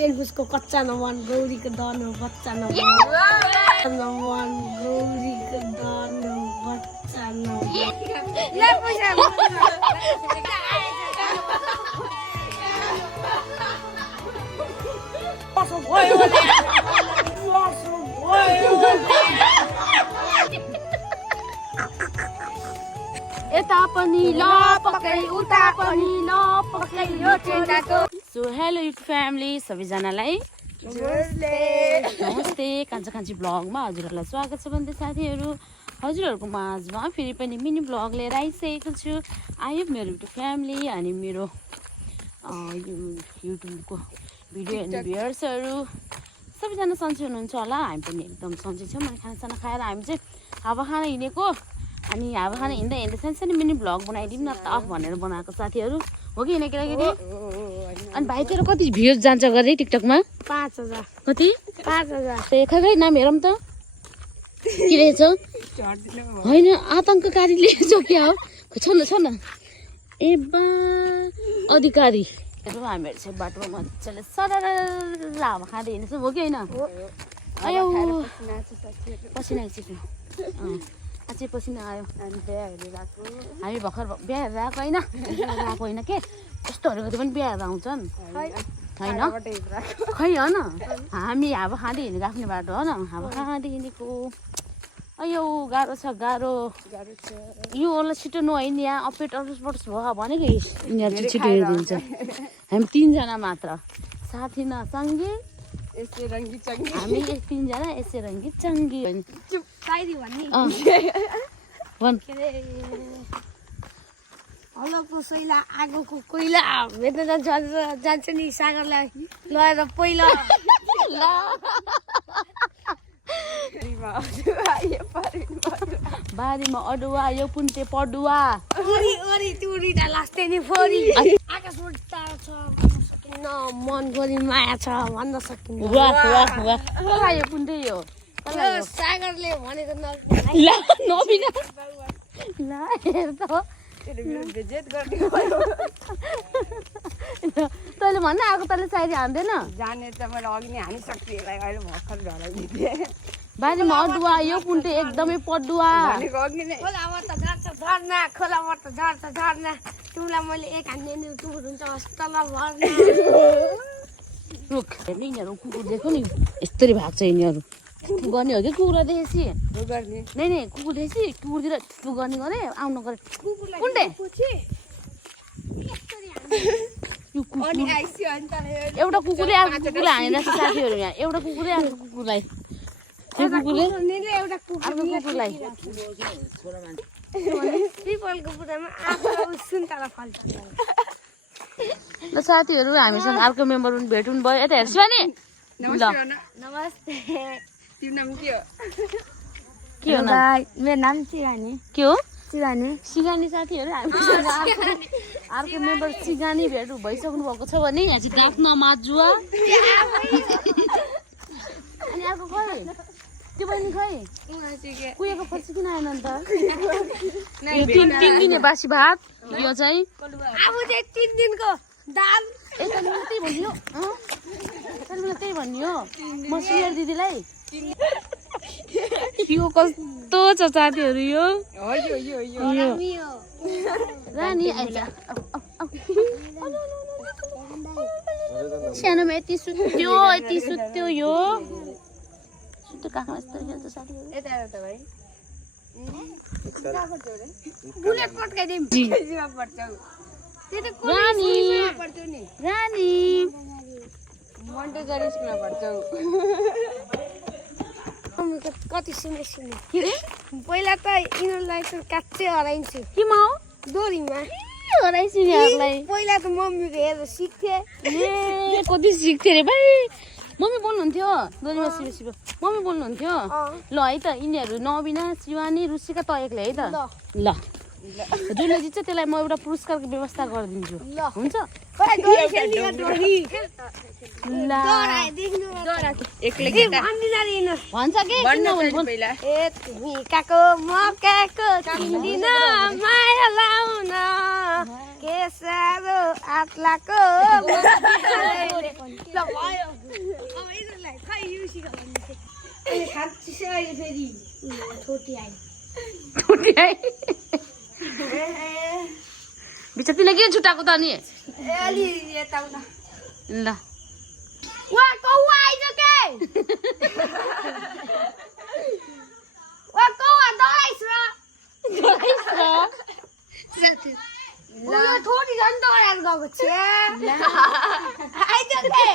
चेनफुसको कच्चा नमन गौरीको दन हो बच्चा नमन गौरीको दन हो बच्चा यता पनि ल पक्कै उता पनि ल पक्कै यो चेन्टाको। सो हेलो युट्युब फ्यामिली सबैजनालाई नमस्ते। कान्छा कान्छी ब्लगमा हजुरहरूलाई स्वागत छ भन्दै साथीहरू हजुरहरूको माझमा फेरि पनि मिनी ब्लग लिएर आइसकेको छु। आयो मेरो युट्युब फ्यामिली अनि मेरो युट्युबको भिडियो हेर्ने भ्युअर्सहरू सबैजना सन्चै हुनुहुन्छ होला। हामी पनि एकदम सन्चै छौँ। अनि खानासाना खाएर हामी चाहिँ हावा खाना हिँडेको अनि हावा खाना हिँड्दा हिँड्दा सानो मिनी ब्लग बनाइदिउँ न त भनेर बनाएको साथीहरू हो कि होइन केटाकेटी। अनि भाइ तेरो कति भ्युज जान्छ गरे टिकटकमा? 5000 कति? 5000 खै नाम हेरौँ त के रहेछ? होइन आतङ्ककारीले छ क्या हो? छ न ए बा अधिकारी हामीहरू चाहिँ बाटोमा मजाले सरर हावा खाँदै हिँड्छौँ हो कि होइन? आयो पसिना एकछिन अझै पसिना आयो। हामी भर्खर बिहा हेरेर आएको होइन आएको होइन के यस्तोहरू कति पनि बिहा हेरेर आउँछन् होइन खै होइन हामी हावा खाँदै हिँडेको आफ्नो बाटो हो न हावा खाँदै हिँडेको। अयो गाह्रो छ गाह्रो यो ओला छिटो नआइन यहाँ अपडेट अटोस भयो भनेको यिनीहरू चाहिँ छिटो हेरिदिन्छ। हामी 3 जना मात्र साथी न सङ्गी हामी 3 जना यसै रङ्गी चङ्गी हलोको सोइला आगोको कोइला भेट्न जान्छ नि सागरलाई लगेर पहिला बारीमा अडुवा यो पुन्टे पडुवा तुरीटा लास्टे नि फोरी आकाश उड्ता छ न मन गरी माया छ भन्न सकिन्न। यो पुन्टे यो सागरले भनेको नबिना ल हेर त तैँले भन्न आएको तैँले सायद हान्दैन जाने त मैले अघि नै हानिसक्छु यसलाई अहिले भर्खर ढलाइदिएँ। बारीमा अडुवा यो पुन्टे एकदमै पडुवा खोलामा त झर्छ झर्ना खोलामा त झर्छ झर्ना तिमीलाई मैले एक हान्ने नि टुर हुन्छ हस्पिटल भर्ना रुख हेर्नु यिनीहरू कुकुर देख्यो नि यस्तरी भाग्छ यिनीहरू गर्ने हो कि कुकुर देखेपछि नै कुकुर देखेपछि कुकुरतिर टु गर्ने गरे आउनु गरे कुन्टे एउटा कुकुरले अर्को कुकुरलाई हानेर साथीहरू यहाँ एउटा कुकुरले अर्को कुकुरलाई कुकुरलाई ल साथीहरू हामीसँग अर्को मेम्बर पनि भेट हुनु भयो यता हेर्छु नि ल नमस्ते तिम्रो नाम के हो? के हो मेरो नाम सिगानी के हो सिगानी साथीहरू हामीसँग अर्को मेम्बर सिगानी भेट भइसक्नु भएको छ भने यहाँ चाहिँ डाक्न माजुवा अनि अर्को खै त्यो बहिनी खै कुहिएको फर्सी किन आएन अन्त यो 3 दिने बासी भात यो चाहिँ अब चाहिँ 3 दिनको दाल त्यही भन्यो म सुयर दिदीलाई यो कस्तो छ साथीहरू यो रानी आइज सानोमा यति सुत्यो यो सुत्यो काखमा यस्तो खेल्छ साथीहरू बुलेट पट्काइदिउँ रानी कति सुने पहिला त यिनीहरूलाई काँच्चै हराइन्छु केमा हो डोरीमा हराइछु यिनीहरूलाई पहिला त मम्मीको हेरेर सिक्थेँ ए कति सिक्थ्यो अरे भाइ मम्मी बोल्नुहुन्थ्यो डोरीमा शिव मम्मी बोल्नुहुन्थ्यो ल है त यिनीहरू नबिना शिवानी रुचिका त एक्लै है त ल जसले जित्छ त्यसलाई म एउटा पुरस्कारको व्यवस्था गरिदिन्छु हुन्छ भन्छ के काको म काको माया लाउन के सारो आत्लाको ल भयो अब यिनीहरूलाई खै युसी भन्दैछ अनि खाँच्ची चाहिँ अहिले फेरि छोटी आइ बिचा तिमीले के छुट्टाएको त नि अलि यताउता ल वा कौवा आइज के वा कौवा दौडाइस र ल थोडी झन् दौडाएर गएको छ आइज के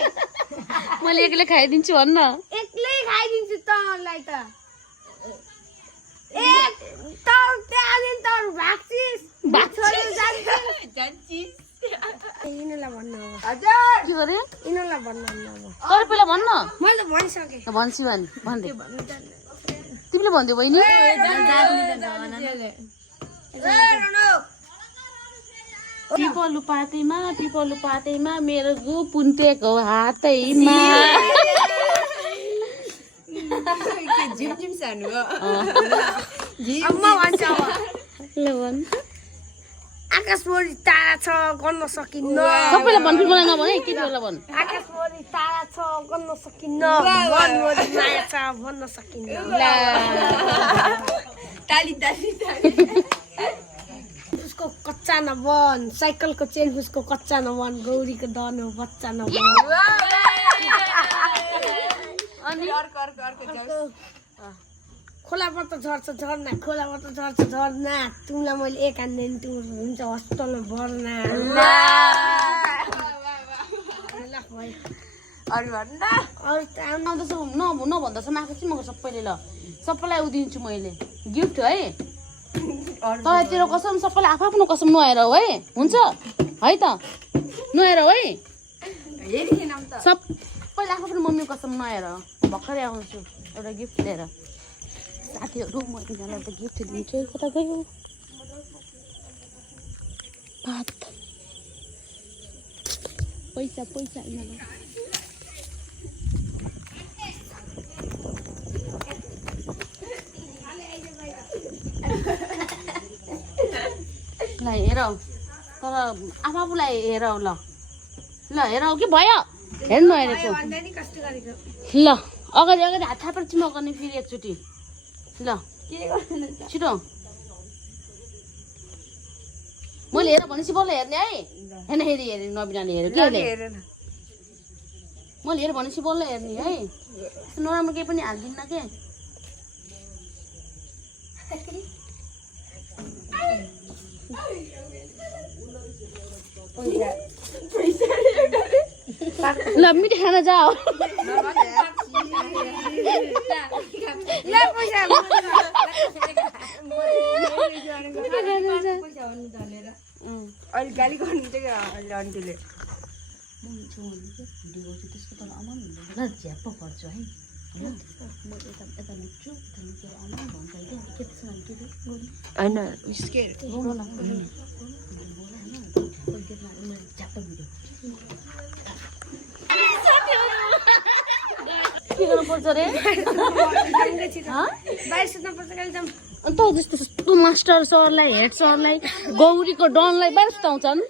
मैले एक्लै खाइदिन्छु भन्न एक्लै खाइदिन्छु तँलाई त ए त्यहाँदेखि त भाग्छिस् यिनीहरूलाई भन्नु अब हजुर के गरे यिनीहरूलाई भन्नु अब तर पहिला भन्न मैले त भनिसकेँ भन्छु भने भन्दै भन्नु जान्दैन तिमीले भन्दियौ बहिनी पिपलु पातैमा मेरो गु पुन्टेको हातैमा झिमझिम सानो हो अब म भन्छु अब ल भन् आकाशभरि तारा छ गर्न सकिन्न सबैलाई भन् फेरि मलाई नभन है के बेला भन् आकाशभरि तारा छ गर्न सकिन्न मनभरि माया छ भन्न सकिन्न ताली ताली उसको कच्चा नबन साइकलको चेन उसको कच्चा नबन गौरीको दनो बच्चा नबन अनि अर्को अर्को अर्को जाऊ खोलाबाट झर्छ झर्ना खोलाबाट झर्छ झर्ना तिमीलाई मैले एक हान्दैन तिम्रो हुन्छ हस्पिटलमा भर्ना अरू भन्नु न अरू त आउँदैछ नभन्दासम्म आएको चाहिँ म सबैले ल सबैलाई उदिन्छु मैले गिफ्ट है तँलाई तेरो कसम सबैलाई आफ्नो कसम नुहाएर हो है हुन्छ है त नुहाएर है हेरिखेनौँ त सबैले आफ्नो मम्मीको कसम नुहाएर भर्खरै आउँछु एउटा गिफ्ट लिएर साथीहरू म यिनीहरूलाई त गिफ्ट दिन्छु कता गयो भात पैसा यिनीहरूलाई ल हेर तर आफूलाई हेर ल हेर कि भयो हेर्नु हेरेको ल अगाडि हात थापेर चिमा गर्ने फेरि एकचोटि ल छिटो मैले हेर भनेपछि बल्ल हेर्ने है हेर्न हेरि नबिनाले हेऱ्यो कि अहिले मैले हेर भनेपछि बल्ल हेर्ने है नराम्रो केही पनि हालिदिन्न के ल मिठो खाना जाऊ अहिले गाली गर्नु चाहिँ आन्टीले झ्याप्प पर्छु है यता लुक्छु होइन के गर्नुपर्छ रे अन्त जस्तो मास्टर सरलाई हेड सरलाई गौरीको डनलाई बाहिर सुताउँछन्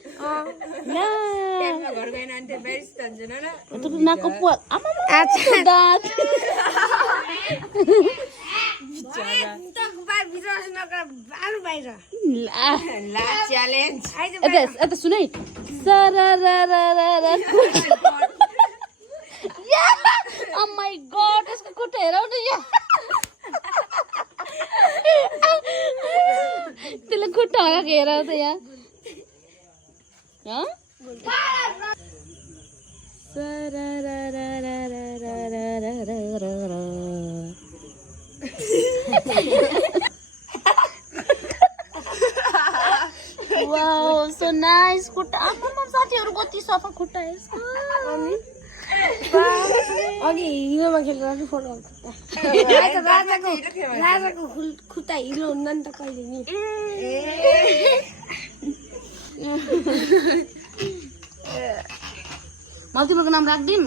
घर गएन आन्टी बाहिर जान्छ न नाकको पुवा दाँत यता सुन है Oh my god, यसको खुट्टा हेरौ न यहाँ त्यसले खुट्टा हगाएको हेरौ त यहाँ वाउ सो नाइस खुट्टा आमा साथीहरु कति सफा खुट्टा यसको अघि हिरोमा खेलेर फोटो राजाको खुट्टा हिरो हुन्न नि त कहिले नि म तिम्रो नाम राख्दिम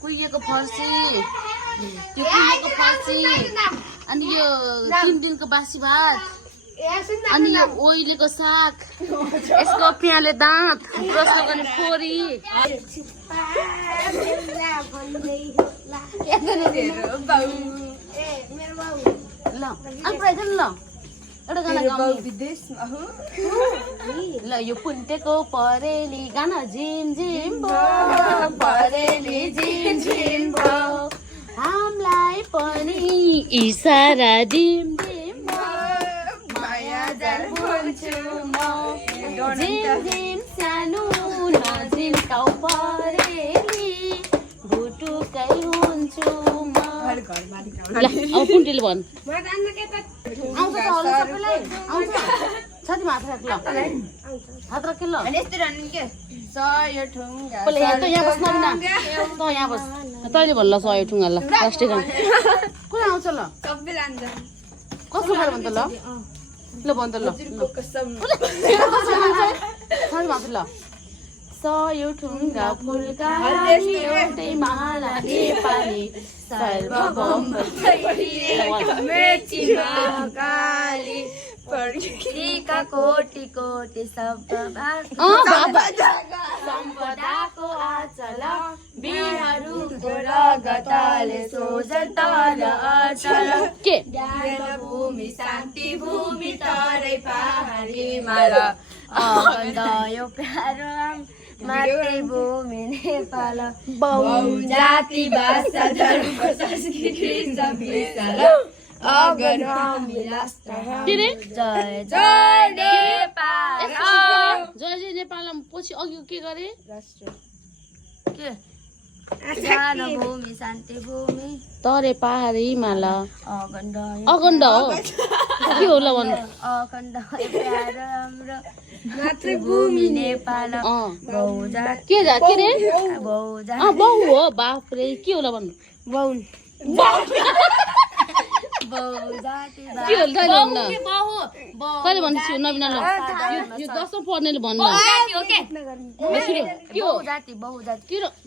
कुहिएको फर्सी त्यो कुहिएको फर्सी अनि यो 3 दिनको बासी भात अनि यो ओइलेको साग यसको पियाले दाँत प्रश्न गर्ने फोरी ल अनि प्राइज ल एउटा गाना गाउँ ल यो पुन्टेको परेली गाना झिम झिम भयो परेली झिम झिम भयो हामीलाई पनि इसारा डिम डिम भयो माया जाल बुन्छु म झिम झिम सानो नजिन्काउ परेली भुटुकै हुन्छु म ल अब कुन्टीले भन् आउँछ त अरू सबैलाई आउँछ साथीमा हात राख ल हात राख ल पहिला यहाँ त यहाँ बस् नबिना त यहाँ बस् तैँले भन् ल 100 ठुङ्गा ल राष्ट्रिय गान कुन आउँछ ल कसो गरेर भन् त ल ल भन् त ल साथीमा हात ल 100 ठुङ्गा फुलका एउटै माला नेपाली सर्वभौम टीका कोटि कोटि सम्पदाको आचल बिहारको रगतले सोझल तल अचल के भूमि शान्ति भूमि तरै पहाडी माला अगन्ध यो प्यारो मातृभूमि नेपाल बहु जाति भाषा धर्म संस्कृति सबै अगन हामी राष्ट्र के रे जय जय नेपाल जय जय नेपाल पछि अघि के गरे के सानो भूमि शान्ति भूमि तरे पहाडी माला अगन्ध अगण्ड हो के होला भन्नु अखण्ड प्यारो हाम्रो मातृभूमि नेपाल बहुजात के रे बहुजात बहु हो बाफ रे के होला भन्नु बहुन बहुजाति के होला तैँले भन्न तैँले भन्छु नबिना ल यो 10औं पढ्नेले भन्नु के हो बहुजाति बहुजाति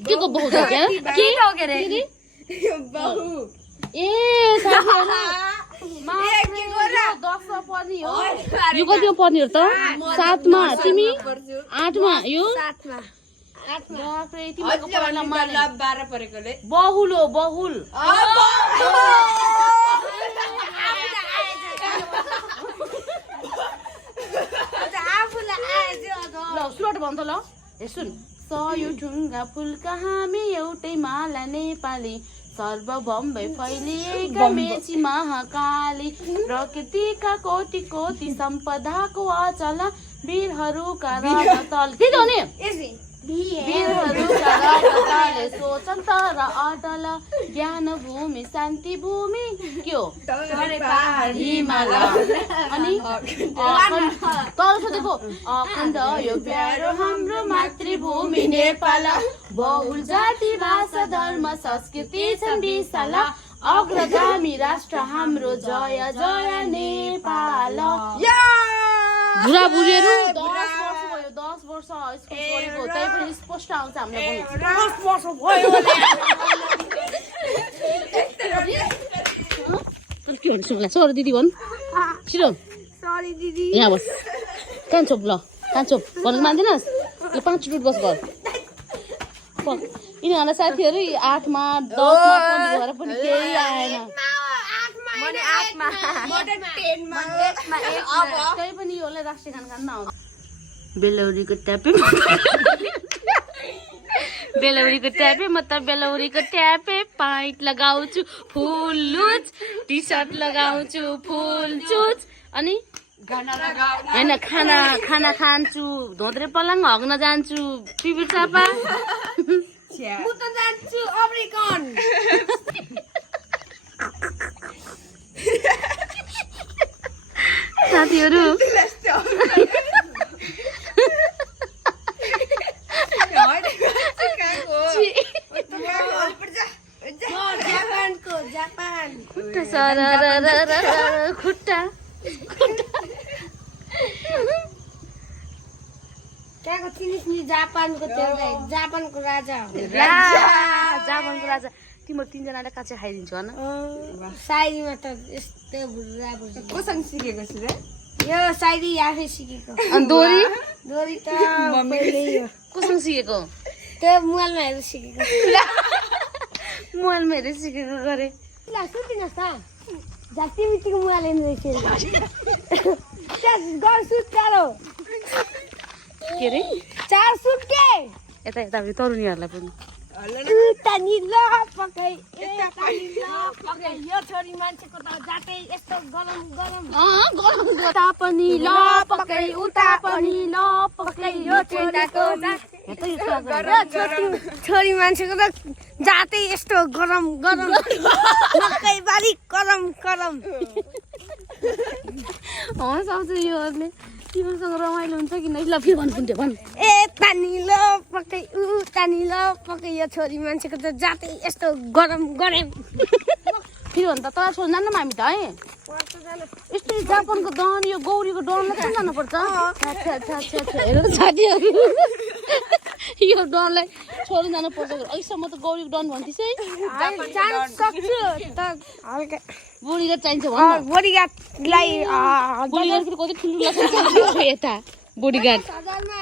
के को बहु जाति के हो के रे ए साथीहरु दसमा पढ्ने हो यो कतिमा पढ्ने हो त 7 मा तिमी 8 मा यो 7 मा बाफ्रे तिमीको पढ्न माने 12 परेकोले बहुल हो बहुल ल सुरट भन्छ ल ए सुन 100 ठुङ्गा फुलका हामी एउटै माला नेपाली सर्वभौमै फैलिएका मेची महाकाली प्रकृतिका कोटि कोटि सम्पदाको अचल वीरहरूका रगतल के गर्ने वीरहरूका रगतले सोचन तर अटल ज्ञान भूमि शान्ति भूमि के हो हिमाला अनि तल सोधेको अखण्ड यो प्यारो हाम्रो मातृभूमि नेपाल बहुल जाति भाषा धर्म संस्कृति छन् विशाल अग्रगामी राष्ट्र हाम्रो जय जय नेपाल बुढाबुढीहरू 10 वर्ष स्कुल पढेको तै पनि स्पष्ट आउँछ हामीलाई पनि 10 वर्ष भयो के भन्नु सुन्ला सर दिदी भन् छिटो सरी दिदी यहाँ बस कान्छोप ल कान्छोप भन्नु मान्दैनस् ल 5 मिनेट बस घर यिनीहरूलाई साथीहरू 8 मा 10 मा पढ्ने भएर पनि केही आएन मैले 8 मा 10 मा 8 मा अब त्यही पनि योले राष्ट्रिय गान गान्न आउँछ बेलौरीको ट्यापे बेलौरीको ट्यापे म त बेलौरीको ट्यापे पाइट लगाउँछु फुल लुज टी सर्ट लगाउँछु फुल चुज अनि होइन खाना खाना खान्छु धोद्रे पलङ हग्न जान्छु पिपी चापा म त जान्छु अफ्रिकन साथीहरू जापान खुट्टा त्यहाँको चिनिस नि जापानको जापानको राजा जापानको राजा तिम्रो 3 जनाले काँचै खाइदिन्छु होइन साइडमा त यस्तै बुढा कोसँग सिकेको छु रे यो सायरी आफै सिकेको अनि दोरी दोरी त पहिल्यै हो कोसँग सिकेको त्यो मोबाइलमा हेरेर सिकेको मोबाइलमा हेरेर सिकेको गरे ल सुतिनुहोस् त जति बित्तिको मोबाइल हेर्नु घर सुट चारो के अरे 4 सुट के यता यता तरुनीहरूलाई पनि तानी ल पकाइ यो छोरी मान्छेको त जातै यस्तो गरम गरम उता पनि ल पकै उता पनि ल पकै यो छोरीको छोरी मान्छेको त जातै यस्तो गरम गरम मकै बारी गरम गरम सक्छ योहरूले तिमीसँग रमाइलो हुन्छ कि नै ल फेरि भन्नु भन् ए तानी ल पकाइ तानी ल पकाइ यो छोरी मान्छेको त जातै यस्तो गरम गरम फेरि भन्नु त तल छोड्नु जान्दैनौँ हामी त है यस्तो जापानको डन यो गौरीको डनलाई चाहिँ जानुपर्छ अच्छा अच्छा अच्छा अच्छा हेर साथीहरू यो डनलाई छोड्नु जानुपर्छ अहिलेसम्म त गौरीको डन भन्थिस् है जान सक्छु त हल्का बुढीगाट चाहिन्छ भन् बोडीगार्डलाई बुढीगाट फेरि कति ठुल्ठुलो छ यता बुढीगाट 10,000मा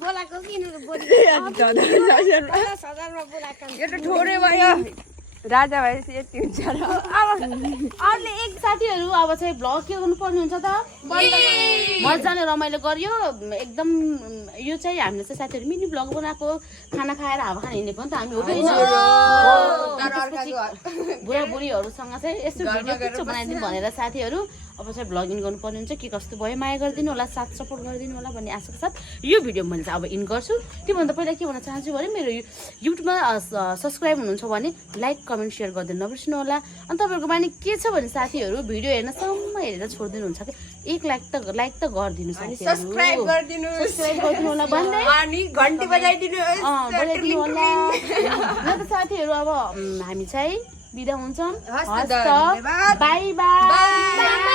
बोलाएको किन बोडीगार्ड 10,000मा बोलाएको यो त ठोरे भयो राजा भएपछि यति हुन्छ र अरूले एक साथीहरू अब चाहिँ भ्लग के गर्नुपर्ने हुन्छ त मजाले रमाइलो गर्यो एकदम यो चाहिँ हामीले चाहिँ साथीहरू मिनी भ्लग बनाएको खाना खाएर हावा खान हिँडेको नि त हामी हो कि बुढाबुढीहरूसँग चाहिँ यस्तो भिडियो पिक्चर बनाइदिनु भनेर साथीहरू अब चाहिँ भ्लगिङ गर्नुपर्ने हुन्छ के कस्तो भयो माया गरिदिनु होला साथ सपोर्ट गरिदिनु होला भन्ने आशाको साथ यो भिडियो मैले चाहिँ अब इन गर्छु त्योभन्दा पहिला के भन्न चाहन्छु भने मेरो युट्युबमा सब्सक्राइब हुनुहुन्छ भने लाइक कमेन्ट सेयर गरिदिनु नबिर्सिनु होला अनि तपाईँहरूको बानी के छ भने साथीहरू भिडियो हेर्नसम्म हेरेर छोडिदिनु हुन्छ कि 1 लाइक त गरिदिनु सब्स्क्राइब गरिदिनु होला भन्दै अनि घन्टी बजाइदिनु बजाइदिनु होला ल त साथीहरू अब हामी चाहिँ बिदा हुन्छौँ हस्त धन्यवाद बाई बाई